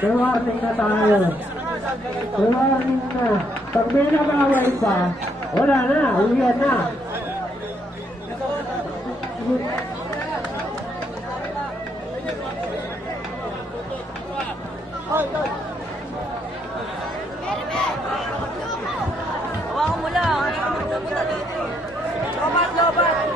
May warning na tayo. May warning na. Pag may nag-away pa, wala na, uwian na. Hawakan mo lang. Hindi ka magpupunta dito. Lobat, lobat.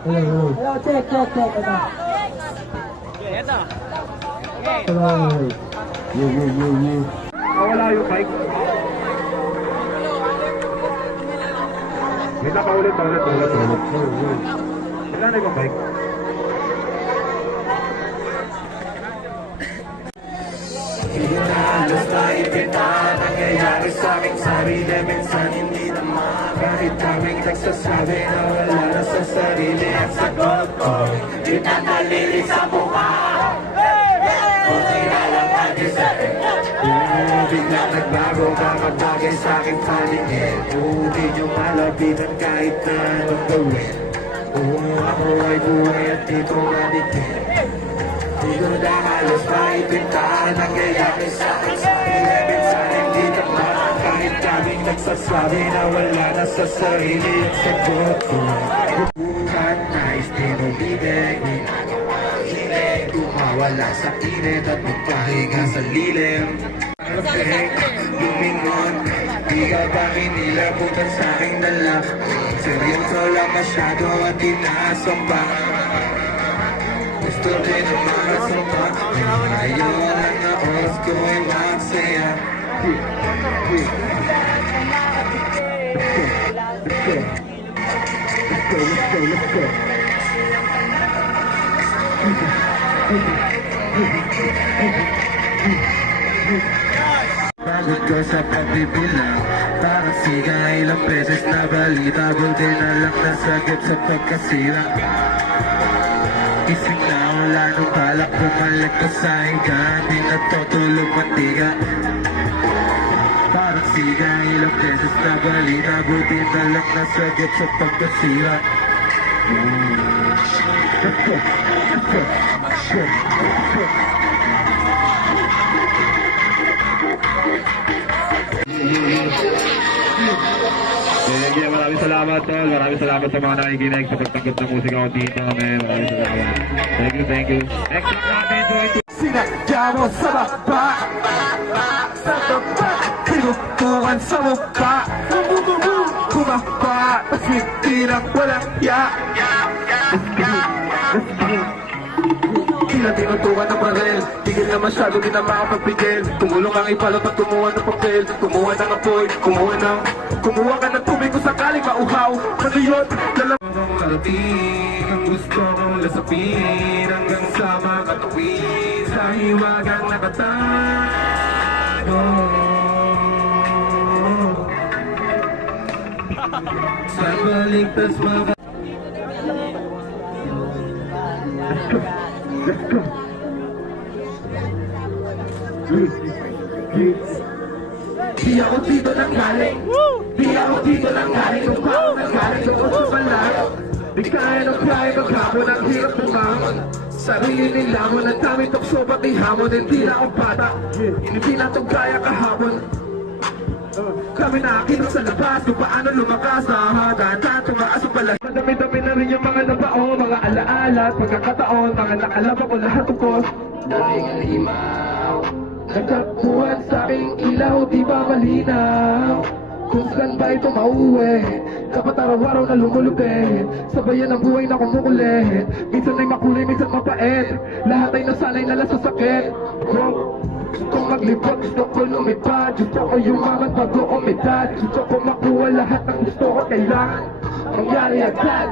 Hello, check. Ito. Ito. Hello. You. Wala yung bike. Wait lang, paulit. Wala na yung bike. Hindi na halos naipita. Nangyayari sa aking sarili. Minsan hindi na kahit kaming nagsasabi na wala na sa sarili. Ang sagot ko, di na nalili sa mukha. Kunti na lang mag-isa. Biglang nagbago mga bagay sa aking paligid. Di nyo malapitan kahit na anong gawin. Ako ay buhay at dito nadikit. Di ko na halos maipintahan. Nangyayari sa aking sarili. Minsan hindi na kahit kaming nagsasabi na wala na sa sarili. Ang sagot ko, bukan nais tinubibig. Hilig kumawala sa init at magpahinga sa lilim. Lumingon, di ka ba kinilabutan sa aking dala? Seryoso lang masyado at tinasamba. Gusto din ang mga samba. Ayaw lang na oras ko ay magsaya. Let's go. Pagod ko sa pagbibilang. Parang siga ilang beses na balita. Buti na lang nasagot sa pagkasira. Isip na wala nung balak. Bumalik ko sa higa. Di na tutulog mantiga. Parang siga ilang beses na balita. Buti na lang nasagot sa pagkasira. Let's go. Maraming salamat tol. Maraming salamat sa mga nakikinig sa pagtanggap ng musika ko dito. Maraming salamat. Thank you. Next up natin, sinadya mo sa baba. Sa baba. Tinutukan sa mukha. Kumapa. Tapos hindi na walang ya. Tila tinutukan ng barel. Tigil na masyado, di na makapagpigil. Tumulong ang ipalot at kumuha ng papel. Kumuha ng apoy, kumuha ka ng tubig kung sakaling mauhaw. Manuyot, lalamang ang karating. Ang gusto kong lasapin hanggang sa makatuwin. Sa hiwagang nakatago. Sa baligtas mga Let's go. Di ako dito nang galing. Kung ako nang galing sa gusto pala. Di kaya ng kaya maghapon. Ang hirap bumangon. Sarili nila mo ng dami tukso pati hamon. Hindi na akong bata. Hindi na itong kaya kahapon. Kami nakakita sa labas kung paano lumakas na hagatan, tumaas ang pala. Madami-dami na rin yung mga nabaon, mga alaala at pagkakataon, mga nakalaba ko lahat ukos. Dating alimaw, nagkabuhan sa aking ilaw, di ba malinaw? Kung saan ba ito mauwi, kapat araw-araw na lumulupit, sabayan ang buhay na kumukulit. Minsan ay makulay, minsan mapait, lahat ay nasanay na lang sa sakit. Gusto ko maglibot, gusto ko lumipad. Gusto ko yumaman bago umidad. Gusto ko makuha lahat ng gusto ko kailangan. Mangyari agad.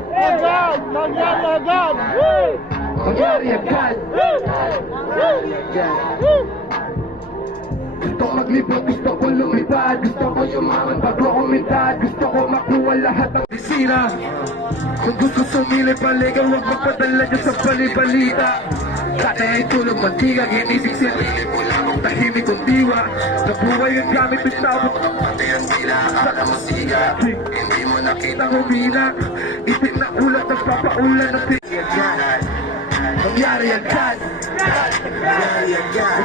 Gusto ko maglibot, gusto ko lumipad. Gusto ko yumaman bago umidad. Gusto ko makuha lahat ng bisina. Kung gusto sumilip paligaw, huwag magpadala dyan sa balibalita. Kate ay tulog mantiga, ginising sarili mo lang. tahimik kong diwa Nabuhay ang gamit ng tao Pati ang tila, akala mo siga Hindi mo nakitang humina Itim na ulat, nagpapaulan ng tingyan Nangyari agad Nangyari agad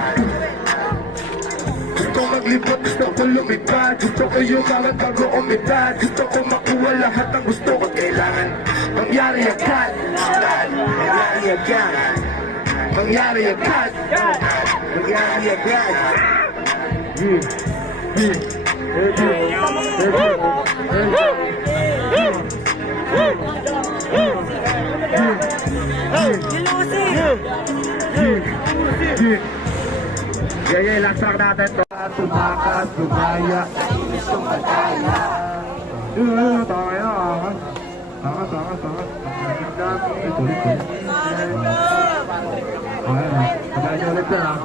Gusto maglipot, gusto ko lumipad Gusto ko yumangat bago umidad Gusto ko makuha lahat ng gusto ko kailangan Mangyari agad Mangyari agad Mangyari agad Mangyari agad Yeah, last track natin to. Tumakas, tumaya Gustong magkaya Tama yun, angas. Angas. Ito. Ayan, sabay niyo ulit yan,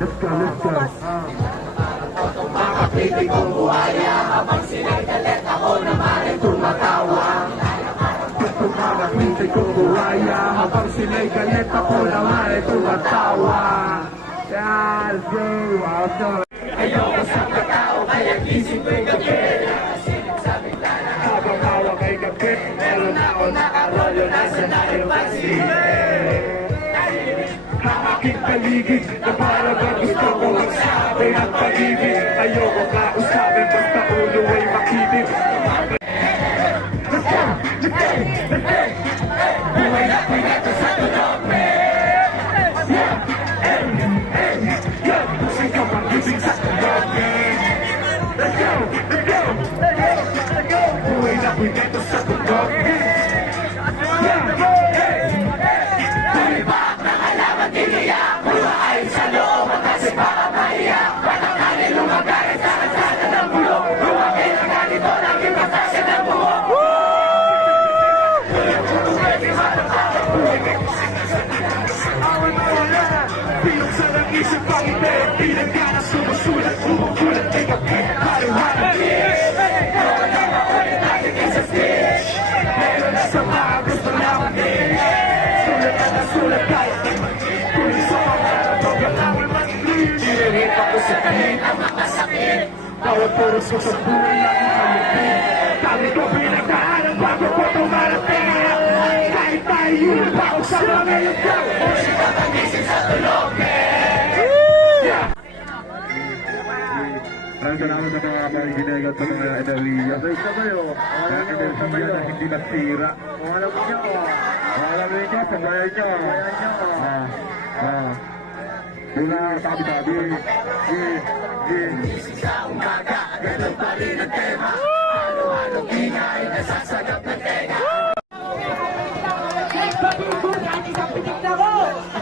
Let's go. Makapitig kong buhaya Habang sila'y galit ako naman ay tumatawa Gusto makapitig kong buhaya Habang sila'y galit ako naman ay tumatawa Yeah, let's go. Awesome. Ayoko sa katao kaya gising ko'y gabi Habang hawak ay gabi Meron ako nakarolo Nasa na yung pagsili Ang aking paligid Na parang ang gusto ko magsabi ng pag-ibig Ayoko kausapin Basta ulo ay makitid Buhay na pinato sa tulog Pusing ka pag-ibig sa tulog Let's go! Buhay na pinato sa tulog Tulibak ng alaman tiniyak Puro ay sa loob Kasi baka maiyak Patangkalin lumagarit sa kasada ng bulok Luwagin ang ganito Naging patasya ng buhok Awan mo wala Pilong sa lang isip pang hindi Pinagkana sumusulat Umukulat ay kapit Halo-halo Meron na maulit natin isa stitch Meron na sa mga gusto naman din Sulat na sulat kahit di magiging Tuloy sa mga nabagal namin mag-lead Dinirip ako sa tahin ang mga sakit Bawat puros ko sa buhay ang ikalipin Dami ko pinagdaanan bago ko tumarating Kahit tayo yun pa ako sa mga lugar Musika pagising sa tulog Maraming salamat sa mga pakikinig at sa mga enerhiya. Mga enerhiya na hindi nasira. Alam niyo, sabayan niyo. Wala tabi-tabi. Sa umaga, ganun pa rin ang tema Halo-halo ingay, nasasagap ng tenga Pag-ibig, isang pitik na ko!